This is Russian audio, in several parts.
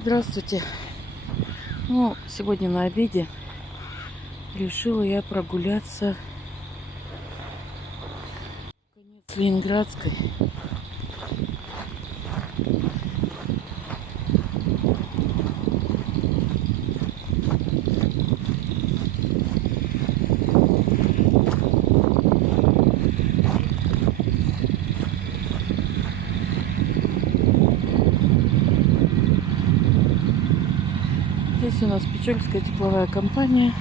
Здравствуйте. Ну, сегодня на обеде решила я прогуляться с Ленинградской. Здесь у нас Печорская тепловая компания,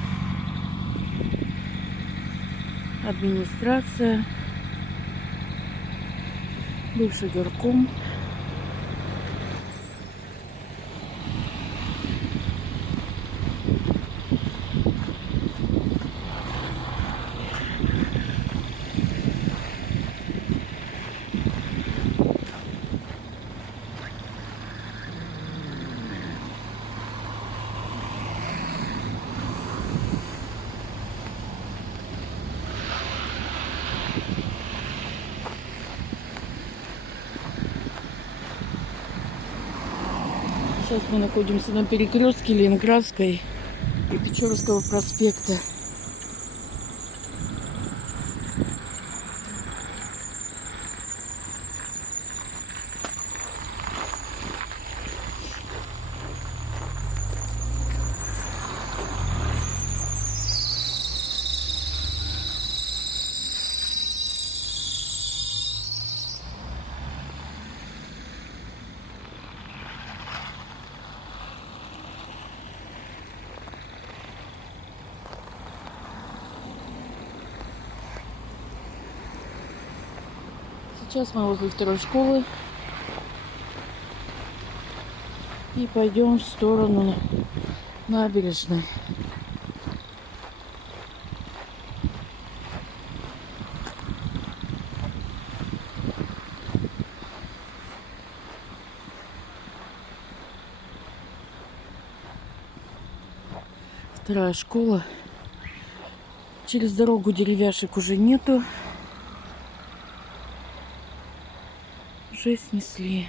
администрация, бывший горком. Сейчас мы находимся на перекрестке Ленинградской и Печорского проспекта. Сейчас мы возле второй школы и пойдем в сторону набережной. Вторая школа. Через дорогу деревяшек уже нету. Уже снесли.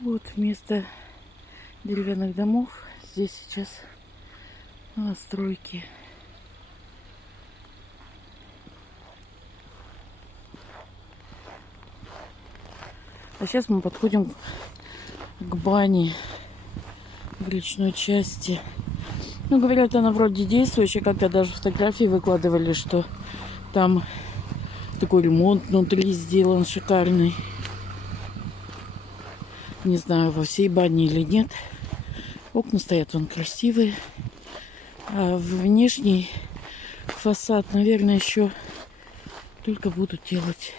Вот вместо деревянных домов здесь сейчас новостройки. А сейчас мы подходим к бане в речной части. Ну, говорят, она вроде действующая. Как-то даже фотографии выкладывали, что там такой ремонт внутри сделан шикарный. Не знаю, во всей бане или нет. Окна стоят вон красивые. А внешний фасад, наверное, еще только будут делать.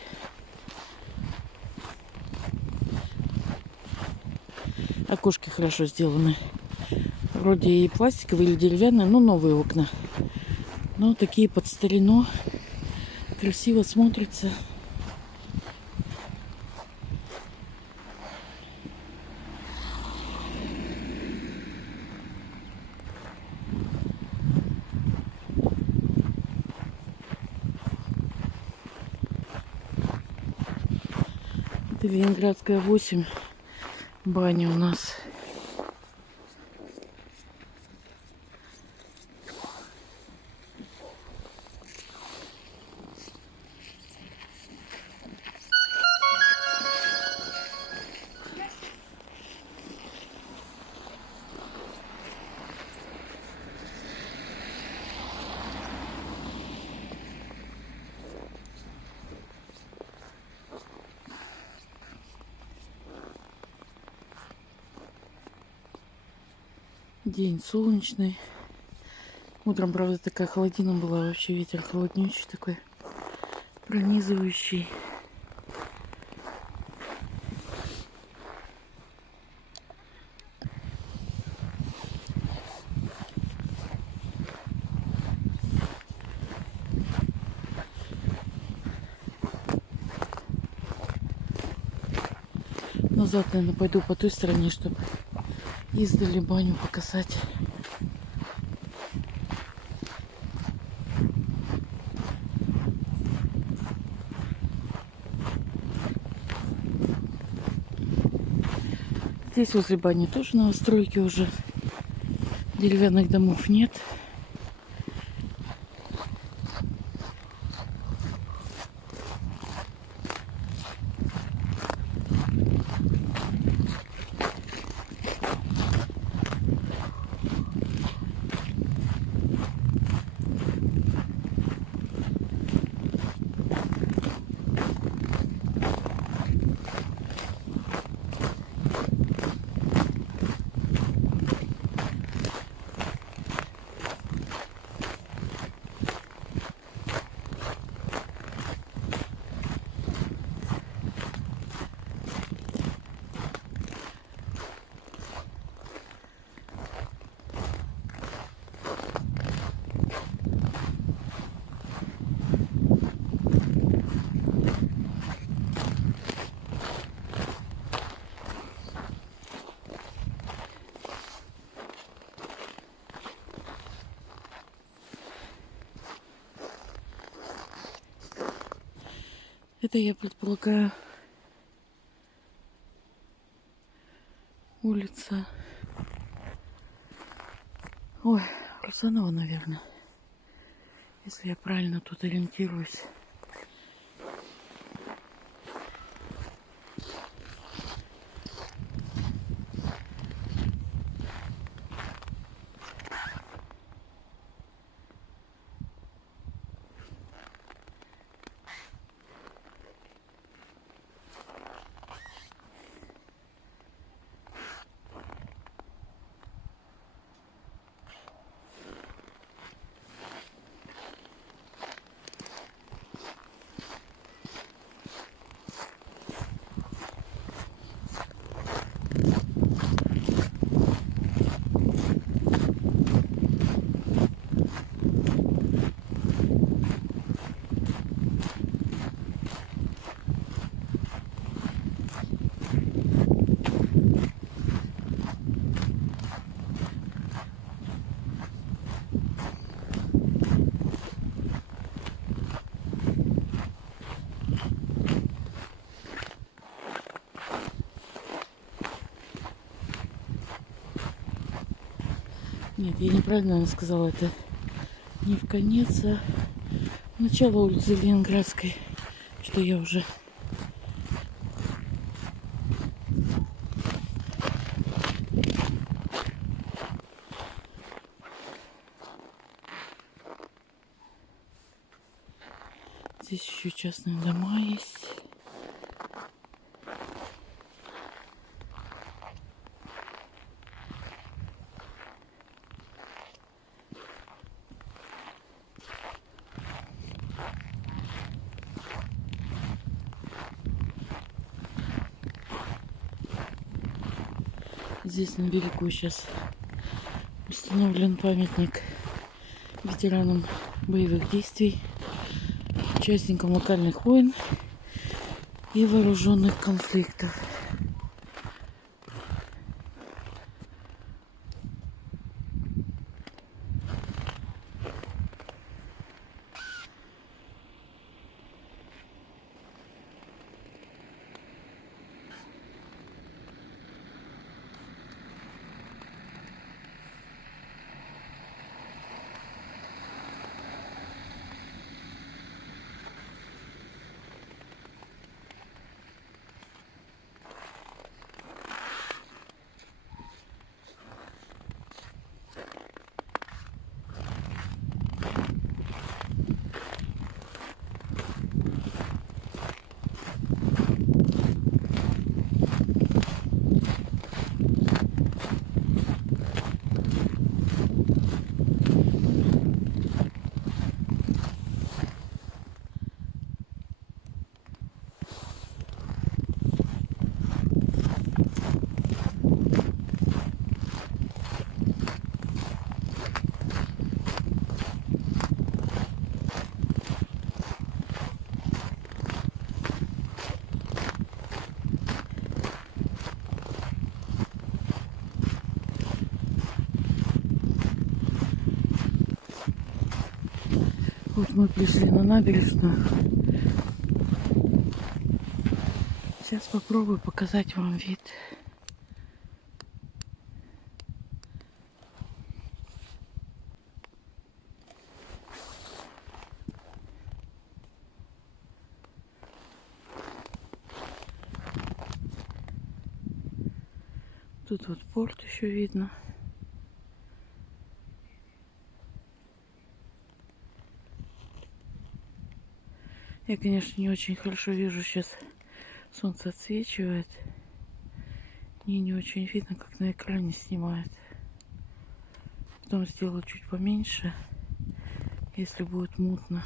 Окошки хорошо сделаны. Вроде и пластиковые или деревянные, но новые окна. Но такие под старину. Красиво смотрятся. Это Ленинградская 8. Баня у нас. День солнечный. Утром, правда, такая холодина была. Вообще ветер холоднючий такой. Пронизывающий. Назад, наверное, пойду по той стороне, чтобы издали баню показать. Здесь возле бани тоже новостройки уже. Деревянных домов нет. Это, я предполагаю, улица. Ой, Русанова, наверное. Если я правильно тут ориентируюсь. Нет, я неправильно, наверное, сказала. Это не в конец, а начало улицы Ленинградской. Что я уже... Здесь еще частные дома есть. Здесь на берегу сейчас установлен памятник ветеранам боевых действий, участникам локальных войн и вооруженных конфликтов. Вот мы пришли на набережную. Сейчас попробую показать вам вид. Тут вот порт еще видно. Я, конечно, не очень хорошо вижу сейчас. Солнце отсвечивает. Мне не очень видно, как на экране снимает. Потом сделаю чуть поменьше, если будет мутно.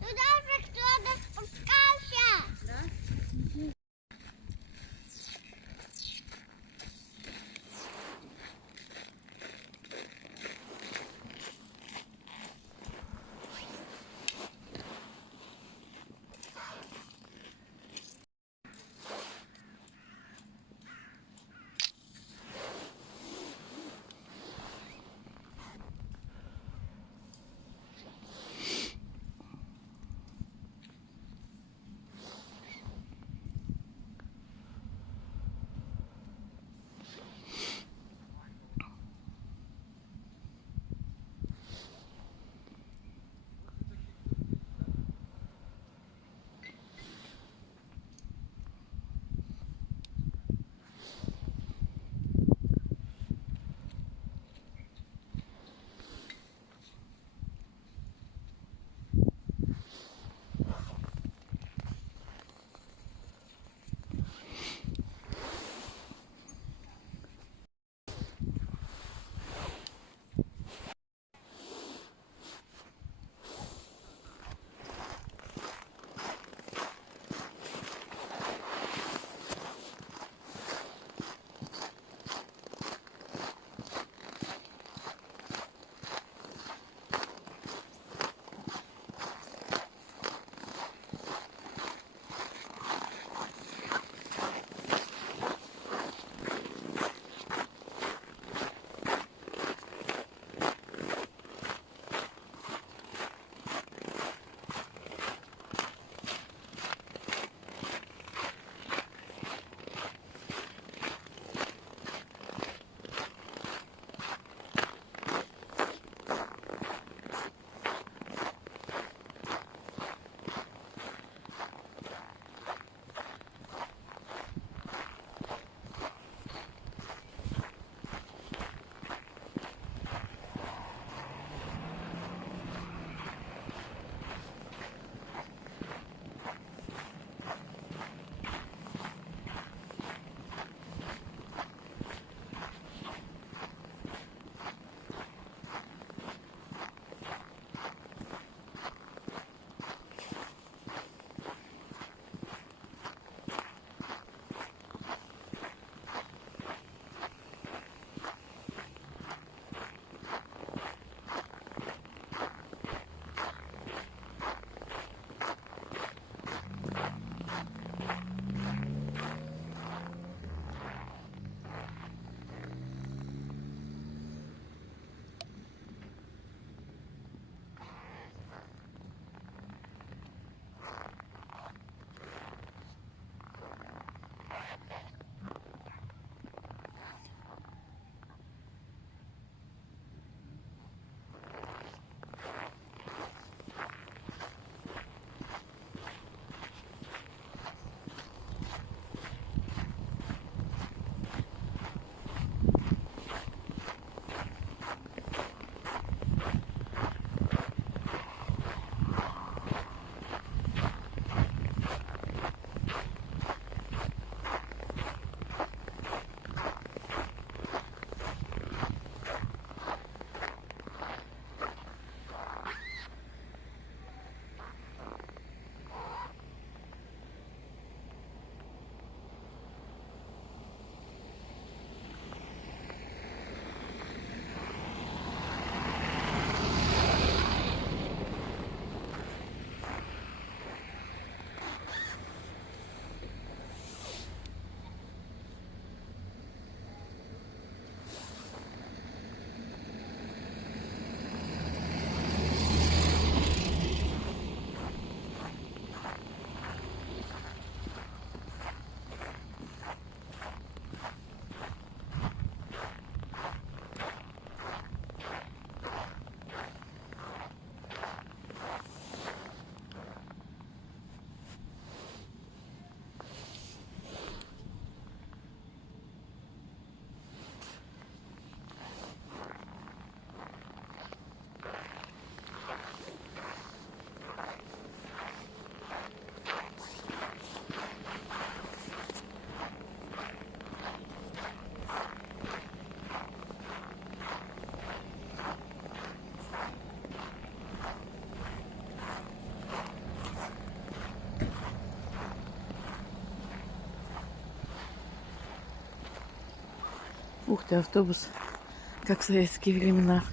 Туда же кто-то спускался. Да? Ух ты, автобус, как в советские времена.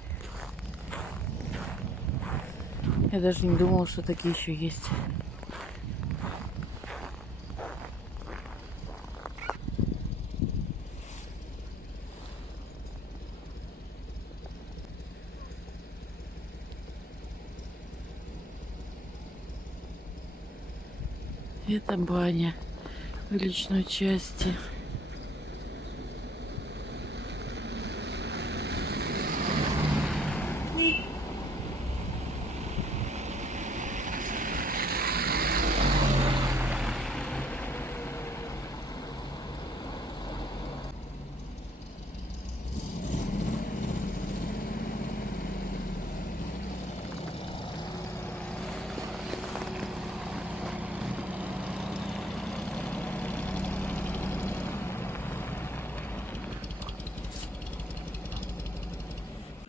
Я даже не думала, что такие еще есть. Это баня в личной части.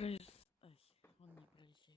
Ай, он не проезжает.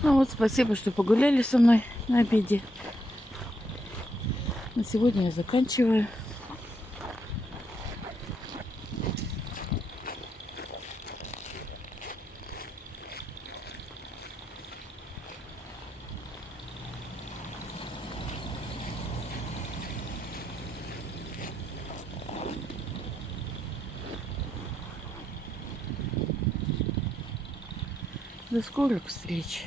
Ну вот, спасибо, что погуляли со мной на обеде. На сегодня я заканчиваю. До скорых встреч!